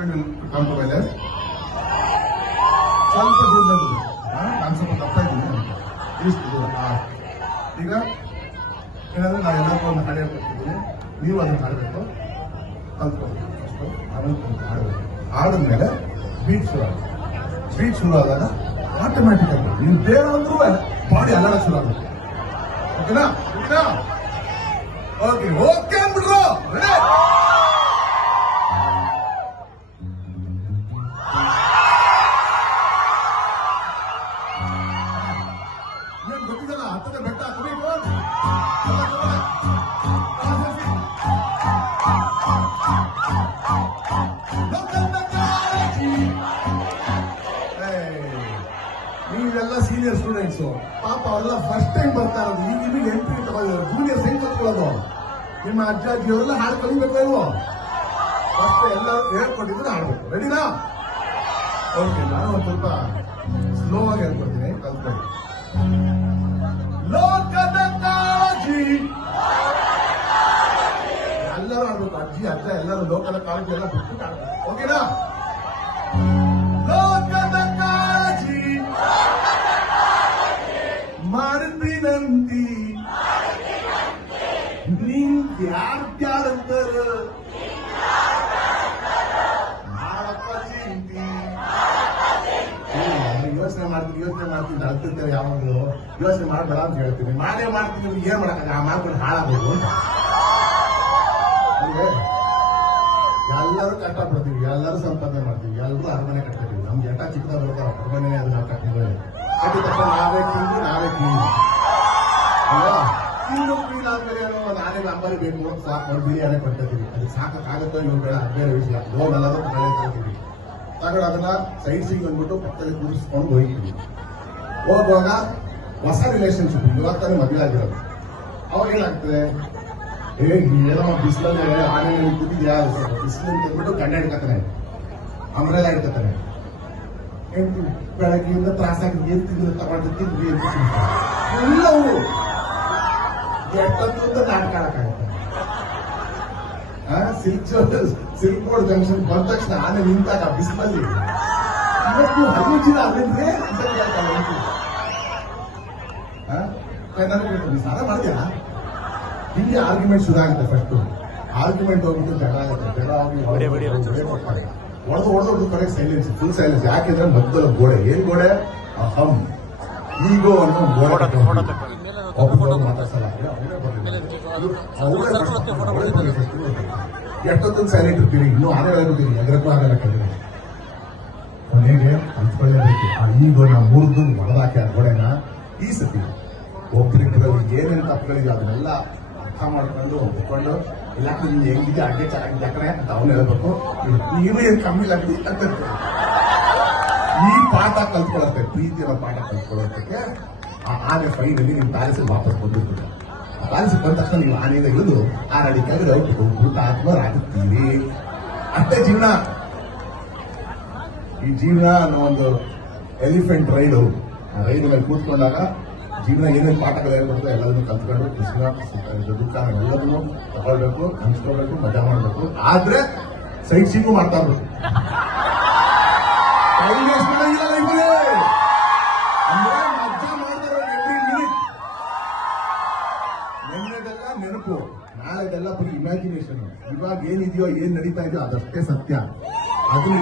Come to ಮೇಲೆ ಸ್ವಲ್ಪ ದೂರದಲ್ಲಿ ನಾನು ಸ್ವಲ್ಪ ದಪ್ಪ ಇದ್ದೀನಿ ಇಷ್ಟು ದೂರ. ಈಗ ಏನಂದ್ರೆ ನಾನು ಎಲ್ಲರಿಗೂ ಒಂದು ಹಾಡು ಹೇಳ್ಕೊಡ್ತಿದ್ದೀನಿ, ನೀವು ಅದನ್ನು ಹಾಡಬೇಕು, ಕಲ್ತ್ಕೊಳ್ಬೇಕು. ಅಷ್ಟು ಆಮೇಲೆ ಹಾಡಬೇಕು. ಆದ್ಮೇಲೆ ಬೀಟ್ ಶುರು ಆದಾಗ ಆಟೋಮ್ಯಾಟಿಕ್ ಆಗಿ ನೀವು ಬೇರೆ ಅಂದ್ರೂ ಬಾಡಿ ಅಲ್ಲಾಡ ಶುರು ಆಗುತ್ತೆ. ಓಕೆನಾ? ಓಕೆ ಓಕೆ ಅಂದ್ಬಿಟ್ರು. ಗೊತ್ತಿದ್ದಲ್ಲ ಹತ್ತದ ಬೆಟ್ಟ ನೀವೆಲ್ಲ ಸೀನಿಯರ್ ಸ್ಟೂಡೆಂಟ್ಸ್, ಪಾಪ ಅವರೆಲ್ಲ ಫಸ್ಟ್ ಟೈಮ್ ಬರ್ತಾ ಇರೋದು. ಈಗ ನಿಮಗೆ ಎಂಟ್ರಿ ತಗೊಳ್ಳಿದ್ರು, ಜೂನಿಯರ್ ಸೈನ್ ಕಲ್ತ್ಕೊಳ್ಳೋದು. ನಿಮ್ಮ ಅಜ್ಜ ಅಜ್ಜಿಯವರೆಲ್ಲ ಹಾಡು ಕಲಿಬೇಕಲ್ವೋ? ಫಸ್ಟ್ ಎಲ್ಲ ಹೇಳ್ಕೊಟ್ಟಿದ್ರೆ ಹಾಡ್ಬೇಕು. ರೆಡಿನಾ? ಓಕೆ, ನಾನು ಒಂದು ಸ್ವಲ್ಪ ಸ್ಲೋ ಆಗಿ ಹೇಳ್ಕೊಡ್ತೀನಿ, ಕಲ್ತ್ಕೊಳ್ಳಿ. ಲೋಕದ ಕಾಳಜಿ ಎಲ್ಲರೂ ಆಡ್ಬೇಕು. ಅಜ್ಜಿ ಅಜ್ಜ ಎಲ್ಲರೂ ಲೋಕದ ಕಾಳಜಿ ಎಲ್ಲ ಬಿಟ್ಬಿಟ್ಟು ಆಡ್ಬೇಕು. ಓಕೆನಾ? ಲೋಕದ ಕಾಳಜಿ ಮಾಡ್ತೀನಂತಿ ನಿಂಗೆ ಯಾರ್ಯಾರಂತಾರ ಮಾಡಪ್ಪ ಚಿಂತಿ. ಯೋಚನೆ ಮಾಡ್ತೀನಿ ಅಳ್ತಿರ್ತಾರೆ. ಯಾವಾಗಲೂ ಯೋಚನೆ ಮಾಡಬೇಡ ಅಂತ ಹೇಳ್ತೀನಿ. ಮಾಡೇ ಮಾಡ್ತೀನಿ. ಏನ್ ಮಾಡಕ್ಕಾಗ? ಆ ಮಾಡ್ಕೊಂಡು ಹಾಳಾಗಬೇಕು. ಎಲ್ಲರೂ ಕಷ್ಟಪಡ್ತೀವಿ, ಎಲ್ಲರೂ ಸಂಪಾದನೆ ಮಾಡ್ತೀವಿ, ಎಲ್ಲರೂ ಅರಮನೆ ಕಟ್ತೀವಿ. ನಮ್ಗೆ ಎಟ್ಟ ಚಿಕ್ಕದಾಗ ಬರ್ತಾರ ಅರಮನೆ ಅದು ನಾವು ಕಟ್ಟಿದ್ವಿ. ಕಟ್ಟಿದ ತಕ್ಷಣ ನಾವೇ ಕ್ಲೀನ್ ಇನ್ನು ಕ್ಲೀನ್ ಆದ್ಮೇಲೆ ನಾನೇ ನಂಬರ್ ಬೇಕು ಸಾಕು ಅವ್ರು ಬಿರಿಯಾನಿ ಕೊಡ್ತೀವಿ. ಅದಕ್ಕೆ ಸಾಕಾಗುತ್ತೋ ಇವ್ರು ಬೇಡ ಬೇರೆ ವಿಷಯ. ಲೋನ್ ಎಲ್ಲರೂ ಮಳೆ ತರ್ತೀವಿ. ತಗೊಂಡು ಅದನ್ನ ಸೈಡ್ ಸಿಂಗ್ ಅಂದ್ಬಿಟ್ಟು ಪಕ್ಕದಲ್ಲಿ ಕೂರಿಸ್ಕೊಂಡು ಹೋಗ್ತೀವಿ. ಹೋಗುವಾಗ ಹೊಸ ರಿಲೇಶನ್ಶಿಪ್ ಇವಾಗ ತಾನೇ ಮದುವೆ ಆಗಿರೋದು. ಅವಾಗ ಏನಾಗ್ತದೆ? ಏನೋ ಬಿಸಿಲಲ್ಲಿ ಆನೆಯಲ್ಲಿ ಕೂತಿದ್ಯಾ ಬಿಸಿಲು ಅಂದ್ಬಿಟ್ಟು ಗಂಡ ಹಿಡ್ಕತಾನೆ, ಅಂಬ್ರೆಲ್ಲ ಹಿಡ್ಕತಾನೆ. ಬೆಳಗ್ಗೆಯಿಂದ ತ್ರಾಸಾಗಿ ಏನ್ ತಿಂದ್ರೆ ತಗೊಂಡು ತಿಂದ್ವಿ ಅಂತ ಎಲ್ಲವೂ ಎಷ್ಟೊಂದು ಅಂತ ನಾಟಕ ಆಡಕ್ಕಾಗತ್ತೆ. ಸಿಲ್ಕ್ ಬೋರ್ಡ್ ಜಂಕ್ಷನ್ ಬಂದ ತಕ್ಷಣ ಆನೆ ನಿಂತಾಗ ಬಿಸಿಲಲ್ಲಿ ಇವತ್ತು 15 ದಿನ ಅಲ್ಲಿಂದ್ರೆ ಸ್ನಾನ ಮಾಡ್ತೀಯ? ಇಲ್ಲಿ ಆರ್ಗ್ಯುಮೆಂಟ್ ಶುರು ಆಗುತ್ತೆ. ಫಸ್ಟ್ ಆರ್ಗ್ಯುಮೆಂಟ್ ಹೋಗ್ಬಿಟ್ಟು ಜಗಳ ಆಗುತ್ತೆ. ಜಗಳ ಆಗಿ ಹೊಡೆದು ಕರೆಕ್ಟ್ ಸೈಲೆನ್ಸ್, ಫುಲ್ ಸೈಲೆನ್ಸ್. ಯಾಕೆಂದ್ರೆ ಮಧ್ಯದ ಗೋಡೆ, ಏನ್ ಗೋಡೆ? ಅಹಂ, ಈಗೋ ಅನ್ನೋ ಗೋಡೆ. ಒಬ್ಬರು ಮಾತಾಡ್ಸಲ್ಲ, ಎಷ್ಟೊತ್ತೊಂದು ಸೈಲೆಂಟ್ ಇರ್ತೀವಿ. ಇನ್ನೂ ಆನೆ ಇರ್ತೀವಿ, ಎಗರಕ್ಕೂ ಆಗಲ್ಲ. ಕೆಳಗೆ ಕೊನೆಗೆ ಅಂತ್ಕೊಳ್ಳೇಬೇಕು. ಆ ಈಗೋನ ಮುರಿದು ಹೊಡೆದಾಕಿ ಆ ಗೋಡೆನ ಈ ಸತಿ ಒಬ್ಬರಿಬ್ಬರಲ್ಲಿ ಏನೇನು ತಪ್ಪುಗಳಿದೆ ಅದನ್ನೆಲ್ಲ ಅರ್ಥ ಮಾಡ್ಕೊಂಡು ಒಪ್ಕೊಂಡು, ಇಲ್ಲ ನಿಮ್ಗೆ ಹೆಂಗಿದೆ ಅಡ್ಗೆ ಚೆನ್ನಾಗಿದೆ ಯಾಕಡೆ ಅಂತ ಅವ್ನು ಹೇಳ್ಬೇಕು. ನೀನು ಏನು ಕಮ್ಮಿ ಆಗಿದೆ ಅಂತ ಈ ಪಾಠ ಕಲ್ತ್ಕೊಳ್ಳುತ್ತೆ. ಪ್ರೀತಿಯ ಪಾಠ ಕಲ್ತ್ಕೊಳ್ಳೋದಕ್ಕೆ ಆ ಆನೆ ಫೈನಲ್ಲಿ ನಿಮ್ಮ ಪ್ಯಾಲೇಸಿಗೆ ವಾಪಸ್ ಬಂದಿರ್ತದೆ. ಆ ಪ್ಯಾಲೇಸಿಗೆ ಬಂದ ತಕ್ಷಣ ನೀವು ಆನೆಯಿಂದ ಇಳಿದು ಆ ಅಡಿ ಕೆಳಗಡೆ ಹೋಗ್ಬಿಟ್ಟು ಹುತಾತ್ಮರಾಗುತ್ತೀರಿ. ಅಷ್ಟೇ ಜೀವನ. ಈ ಜೀವನ ಅನ್ನೋ ಒಂದು ಎಲಿಫೆಂಟ್ ರೈಡು. ಆ ರೈಲ್ ಮೇಲೆ ಕೂತ್ಕೊಂಡಾಗ ಜೀವನ ಏನೇನು ಪಾಠಗಳು ಹೇಳ್ಕೊಡ್ತೋ ಎಲ್ಲದನ್ನು ಕಲ್ತ್ಕೊಂಡು ಕೃಷ್ಣ ದುಃಖ ಎಲ್ಲದನ್ನು ತಗೊಳ್ಬೇಕು, ಹಂಚ್ಕೋಬೇಕು, ಮಜಾ ಮಾಡಬೇಕು. ಆದ್ರೆ ಸೈಟ್ ಸೀಗೂ ಮಾಡ್ತಾ ಇರ್ಬೇಕು. ಅಂದ್ರೆ ಮಜಾ ಮಾಡ್ತಾರೆ ಎವ್ರಿ ಮಿನಿಟ್. ನಿನ್ನೆದೆಲ್ಲ ನೆನಪು, ನಾಳೆದೆಲ್ಲ ಬರೀ ಇಮ್ಯಾಜಿನೇಷನ್. ಇವಾಗ ಏನಿದೆಯೋ ಏನ್ ನಡೀತಾ ಇದೆಯೋ ಅದಷ್ಟೇ ಸತ್ಯ. ಅದನ್ನ